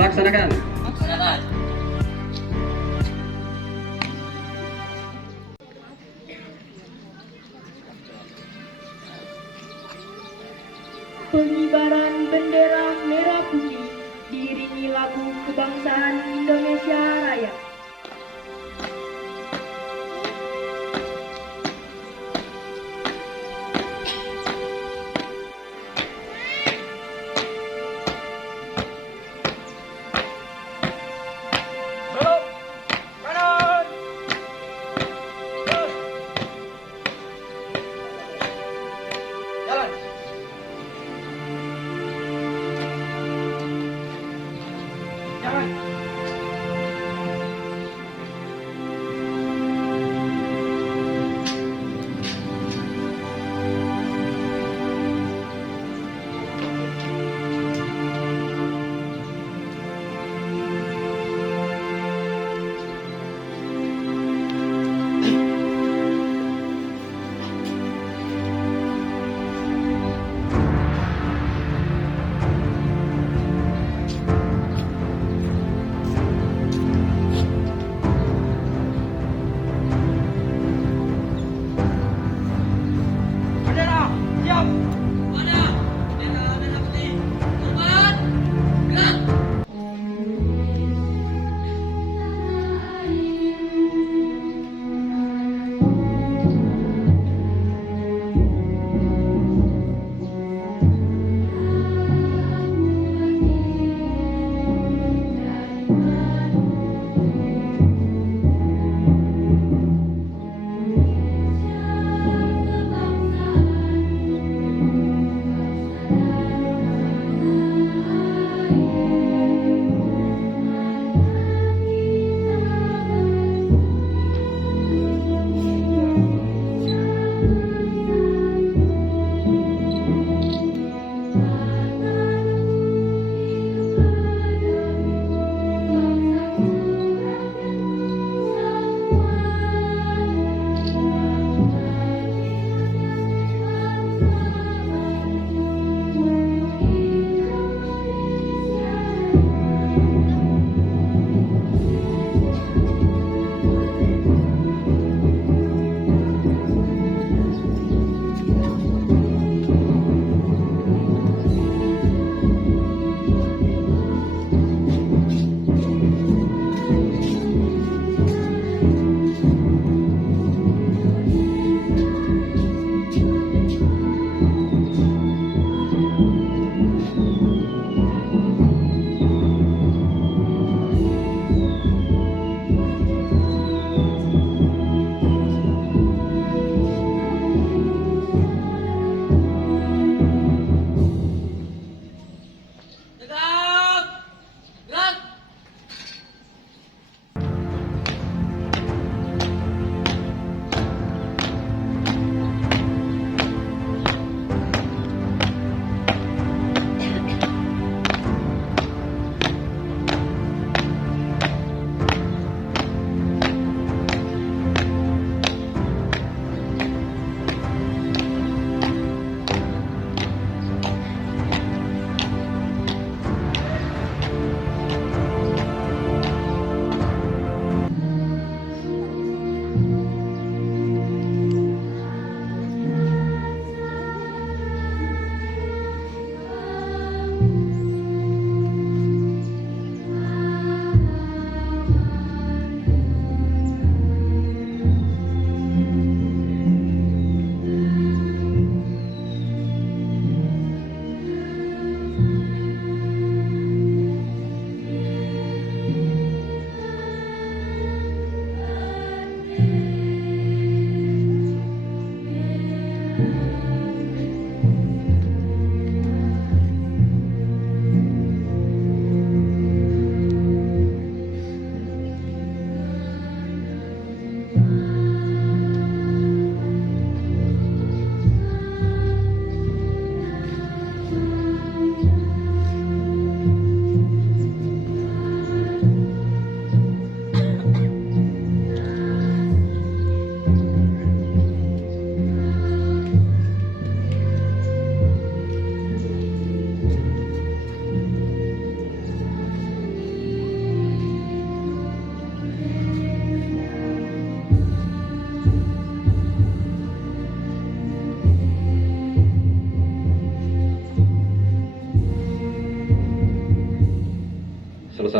Laksanakan. Laksanakan. Pengibaran bendera merah putih diiringi lagu kebangsaan Indonesia Raya. Jalan.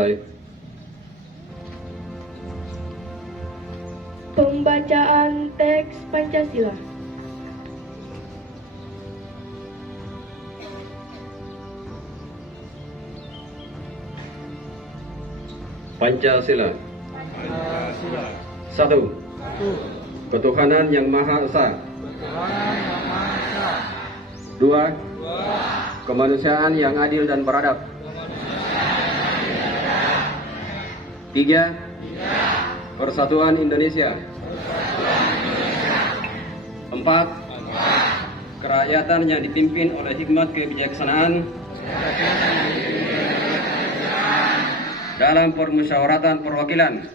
selesai. Pembacaan teks Pancasila. Pancasila. Pancasila. 1. Ketuhanan yang Maha Esa. Ketuhanan yang Maha Esa. 2. Kemanusiaan yang adil dan beradab. 3. Persatuan Indonesia. 4. Kerakyatan yang dipimpin oleh hikmat kebijaksanaan dalam permusyawaratan perwakilan.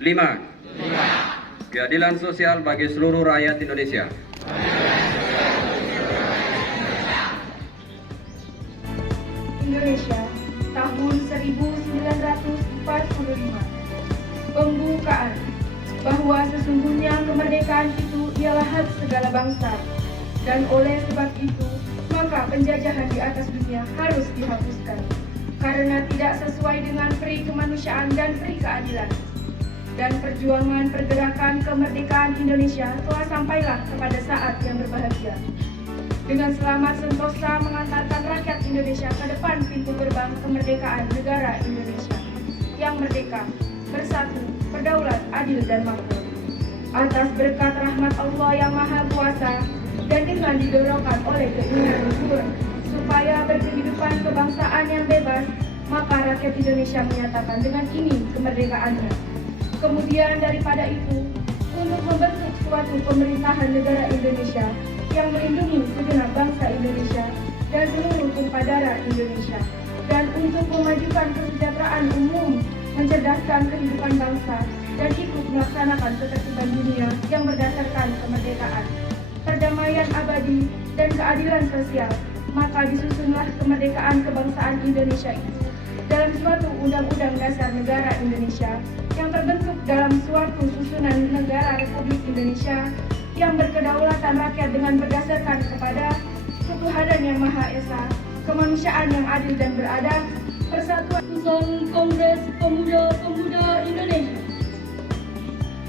5. Keadilan sosial bagi seluruh rakyat Indonesia. Indonesia tahun 1945. Pembukaan. Bahwa sesungguhnya kemerdekaan itu ialah hak segala bangsa, dan oleh sebab itu maka penjajahan di atas dunia harus dihapuskan, karena tidak sesuai dengan peri kemanusiaan dan peri keadilan. Dan perjuangan pergerakan kemerdekaan Indonesia telah sampailah kepada saat yang berbahagia, dengan selamat sentosa mengantarkan rakyat Indonesia ke depan pintu gerbang kemerdekaan negara Indonesia yang merdeka, bersatu, berdaulat, adil, dan makmur. Atas berkat rahmat Allah yang Maha Kuasa dan dengan didorongkan oleh keinginan luhur supaya berkehidupan kebangsaan yang bebas, maka rakyat Indonesia menyatakan dengan ini kemerdekaannya. Kemudian daripada itu, untuk membentuk suatu pemerintahan negara Indonesia yang melindungi segenap bangsa Indonesia dan seluruh tumpah darah Indonesia, dan untuk memajukan kesejahteraan umum, mencerdaskan kehidupan bangsa, dan ikut melaksanakan ketertiban dunia yang berdasarkan kemerdekaan, perdamaian abadi, dan keadilan sosial, maka disusunlah kemerdekaan kebangsaan Indonesia itu dalam suatu Undang-Undang Dasar Negara Indonesia yang terbentuk dalam suatu susunan negara Republik Indonesia yang berkedaulatan rakyat dengan berdasarkan kepada ketuhanan yang Maha Esa, kemanusiaan yang adil dan beradab, persatuan. Putusan Kongres Pemuda-Pemuda Indonesia,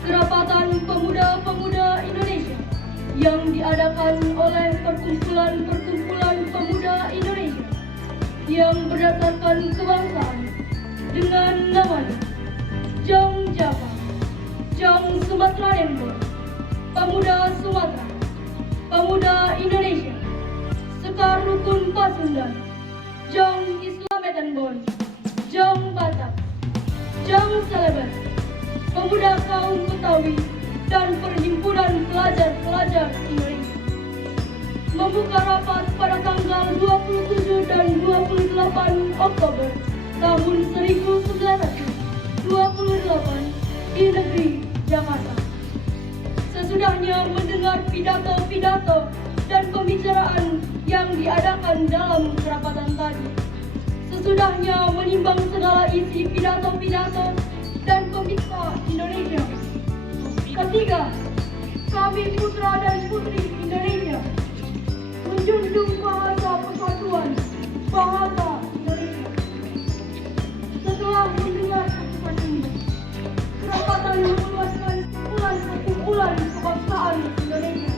Kerapatan Pemuda-Pemuda Indonesia yang diadakan oleh Perkumpulan-Perkumpulan Pemuda Indonesia yang berdasarkan kebangsaan dengan namanya Jong Java, Jong Sumatera Lembur, Pemuda Sumatera, Pemuda Indonesia, Sekar Rukun Pasundan, Jong Islametanbon, Jong Batak, Jong Selebar, Pemuda Kaum Betawi, dan Perhimpunan Pelajar-Pelajar Indonesia membuka rapat pada tanggal 27 dan 28 Oktober tahun 1928 di negeri Jakarta. Sesudahnya mendengar pidato-pidato dan pembicaraan yang diadakan dalam kerapatan tadi, sesudahnya menimbang segala isi pidato-pidato dan pembicara Indonesia. Ketiga, kami putra dan putri Indonesia menjunjung bahasa persatuan, bahasa Indonesia. Setelah mendengar putusan ini, kerapatan mengeluarkan kumpulan kebangsaan Indonesia,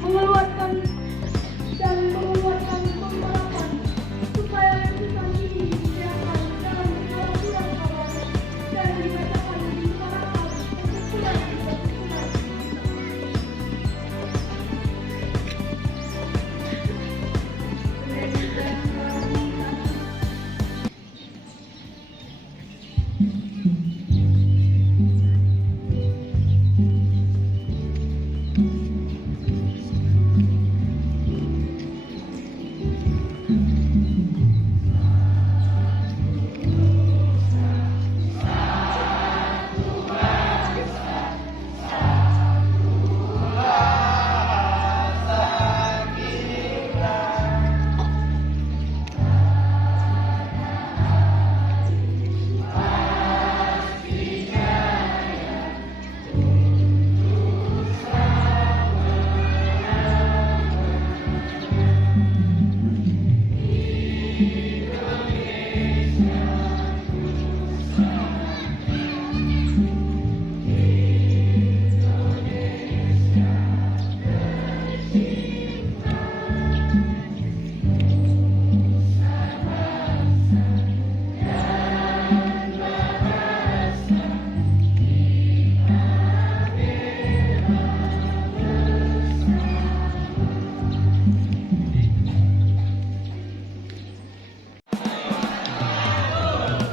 mengeluarkan pembalasan supaya putusan ini disediakan dalam surat awal dan dibacakan di masyarakat kumpulan-kumpulan. Presiden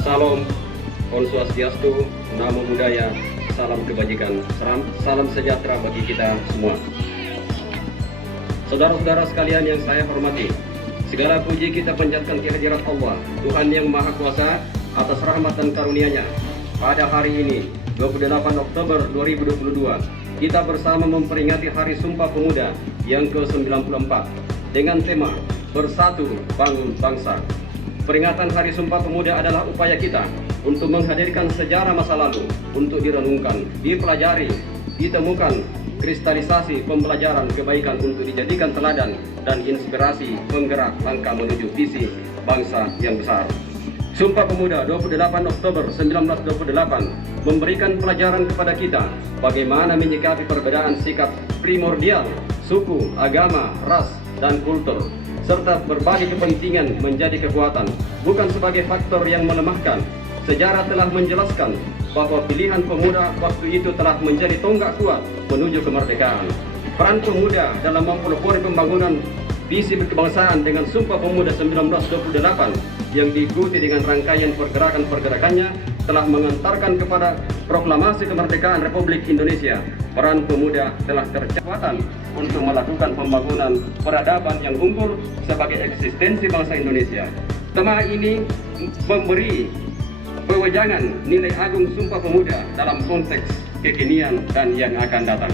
Salam, Om Swastiastu, Namo Buddhaya, salam kebajikan, salam sejahtera bagi kita semua. Saudara-saudara sekalian yang saya hormati, segala puji kita panjatkan kehadirat Allah, Tuhan yang Maha Kuasa, atas rahmat dan karunia-Nya. Pada hari ini, 28 Oktober 2022, kita bersama memperingati Hari Sumpah Pemuda yang ke-94 dengan tema Bersatu Bangun Bangsa. Peringatan Hari Sumpah Pemuda adalah upaya kita untuk menghadirkan sejarah masa lalu, untuk direnungkan, dipelajari, ditemukan kristalisasi pembelajaran kebaikan untuk dijadikan teladan dan inspirasi penggerak langkah menuju visi bangsa yang besar. Sumpah Pemuda 28 Oktober 1928 memberikan pelajaran kepada kita bagaimana menyikapi perbedaan sikap primordial, suku, agama, ras, dan kultur, serta berbagai kepentingan menjadi kekuatan, bukan sebagai faktor yang melemahkan. Sejarah telah menjelaskan bahwa pilihan pemuda waktu itu telah menjadi tonggak kuat menuju kemerdekaan. Peran pemuda dalam mempelopori pembangunan visi kebangsaan dengan Sumpah Pemuda 1928 yang diikuti dengan rangkaian pergerakan-pergerakannya telah mengantarkan kepada proklamasi kemerdekaan Republik Indonesia. Peran pemuda telah tercapai untuk melakukan pembangunan peradaban yang unggul sebagai eksistensi bangsa Indonesia. Tema ini memberi pewejangan nilai agung Sumpah Pemuda dalam konteks kekinian dan yang akan datang.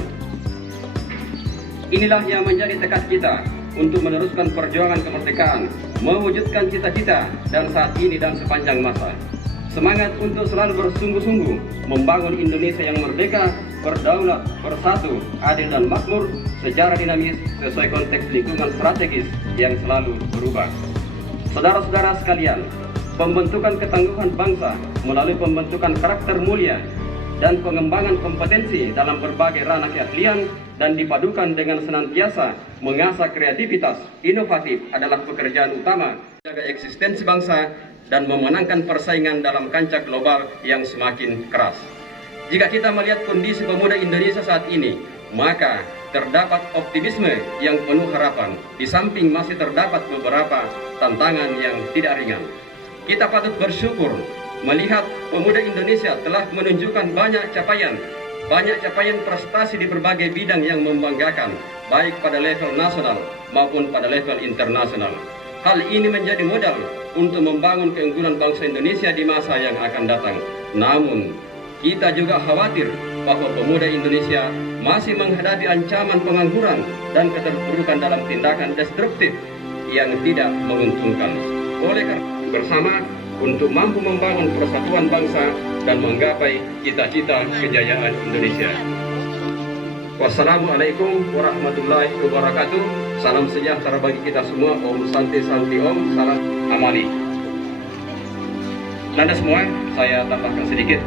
Inilah yang menjadi tekad kita untuk meneruskan perjuangan kemerdekaan, mewujudkan cita-cita dan saat ini dan sepanjang masa. Semangat untuk selalu bersungguh-sungguh membangun Indonesia yang merdeka, berdaulat, bersatu, adil dan makmur secara dinamis sesuai konteks lingkungan strategis yang selalu berubah. Saudara-saudara sekalian, pembentukan ketangguhan bangsa melalui pembentukan karakter mulia dan pengembangan kompetensi dalam berbagai ranah keahlian dan dipadukan dengan senantiasa mengasah kreativitas inovatif adalah pekerjaan utama menjaga eksistensi bangsa dan memenangkan persaingan dalam kancah global yang semakin keras. Jika kita melihat kondisi pemuda Indonesia saat ini, maka terdapat optimisme yang penuh harapan, di samping masih terdapat beberapa tantangan yang tidak ringan. Kita patut bersyukur melihat pemuda Indonesia telah menunjukkan banyak capaian prestasi di berbagai bidang yang membanggakan, baik pada level nasional maupun pada level internasional. Hal ini menjadi modal untuk membangun keunggulan bangsa Indonesia di masa yang akan datang. Namun, kita juga khawatir bahwa pemuda Indonesia masih menghadapi ancaman pengangguran dan keterpurukan dalam tindakan destruktif yang tidak menguntungkan. Oleh karena bersama untuk mampu membangun persatuan bangsa dan menggapai cita-cita kejayaan Indonesia. Wassalamualaikum warahmatullahi wabarakatuh. Salam sejahtera bagi kita semua. Om Santi Santi Om. Salam Amali. Anda semua, saya tambahkan sedikit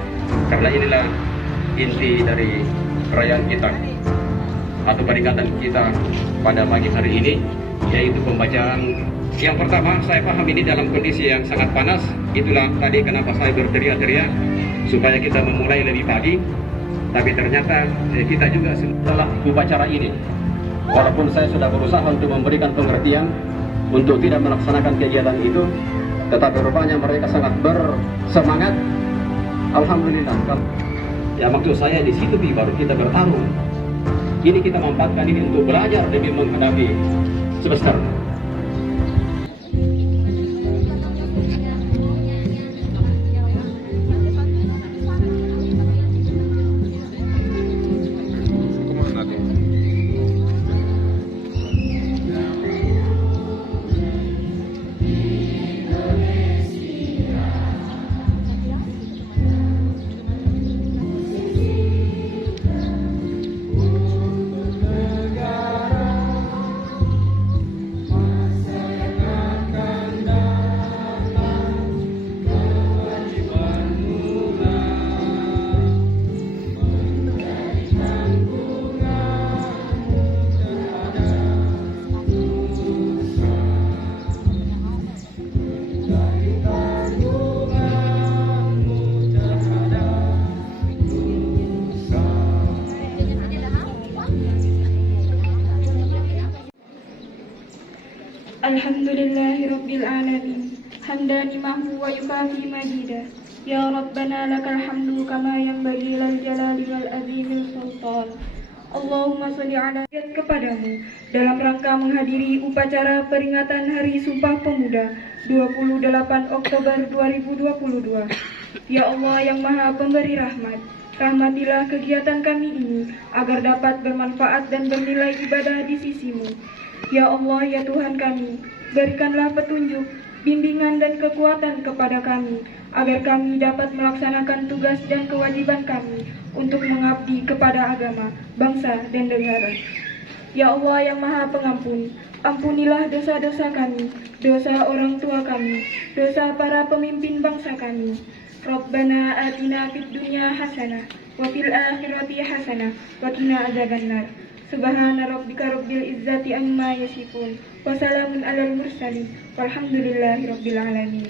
karena inilah inti dari perayaan kita atau peringatan kita pada pagi hari ini, yaitu pembacaan. Yang pertama, saya paham ini dalam kondisi yang sangat panas. Itulah tadi kenapa saya berteriak-teriak supaya kita memulai lebih pagi. Tapi ternyata kita juga setelah upacara ini, walaupun saya sudah berusaha untuk memberikan pengertian untuk tidak melaksanakan kegiatan itu, tetapi rupanya mereka sangat bersemangat. Alhamdulillah. Ya, maksud saya di situ baru kita bertarung. Ini kita memanfaatkan ini untuk belajar demi menghadapi semester. يكافي مزيدا. يا ربنا لك الحمد كما ينبغي للجلال والعظيم السلطان. Allahumma sholli ala kepadamu dalam rangka menghadiri upacara peringatan Hari Sumpah Pemuda 28 Oktober 2022. Ya Allah yang Maha Pemberi Rahmat, rahmatilah kegiatan kami ini agar dapat bermanfaat dan bernilai ibadah di sisimu. Ya Allah ya Tuhan kami, berikanlah petunjuk, bimbingan dan kekuatan kepada kami agar kami dapat melaksanakan tugas dan kewajiban kami untuk mengabdi kepada agama, bangsa, dan negara. Ya Allah yang Maha Pengampun, ampunilah dosa-dosa kami, dosa orang tua kami, dosa para pemimpin bangsa kami. Rabbana atina fid dunya hasanah wa fil akhirati hasanah wa qina adzabannar. Subhana rabbika rabbil izzati amma yasifun wa salamun alal mursalin walhamdulillahi rabbil alamin.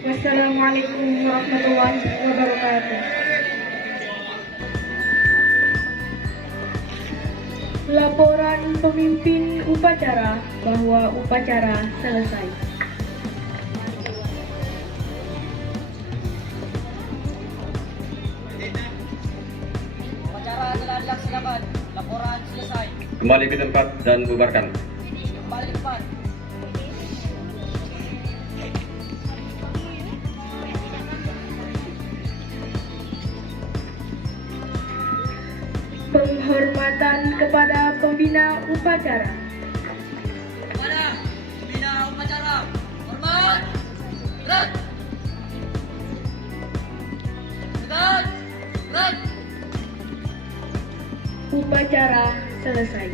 Wassalamualaikum warahmatullahi wabarakatuh. Laporan pemimpin upacara bahwa upacara selesai. Upacara telah dilaksanakan. Laporan selesai. Kembali ke tempat dan bubarkan. Kembali ke tempat. Penghormatan kepada pembina upacara. Kepada pembina upacara. Hormat. Gerak. Gerak. Gerak. Upacara selesai.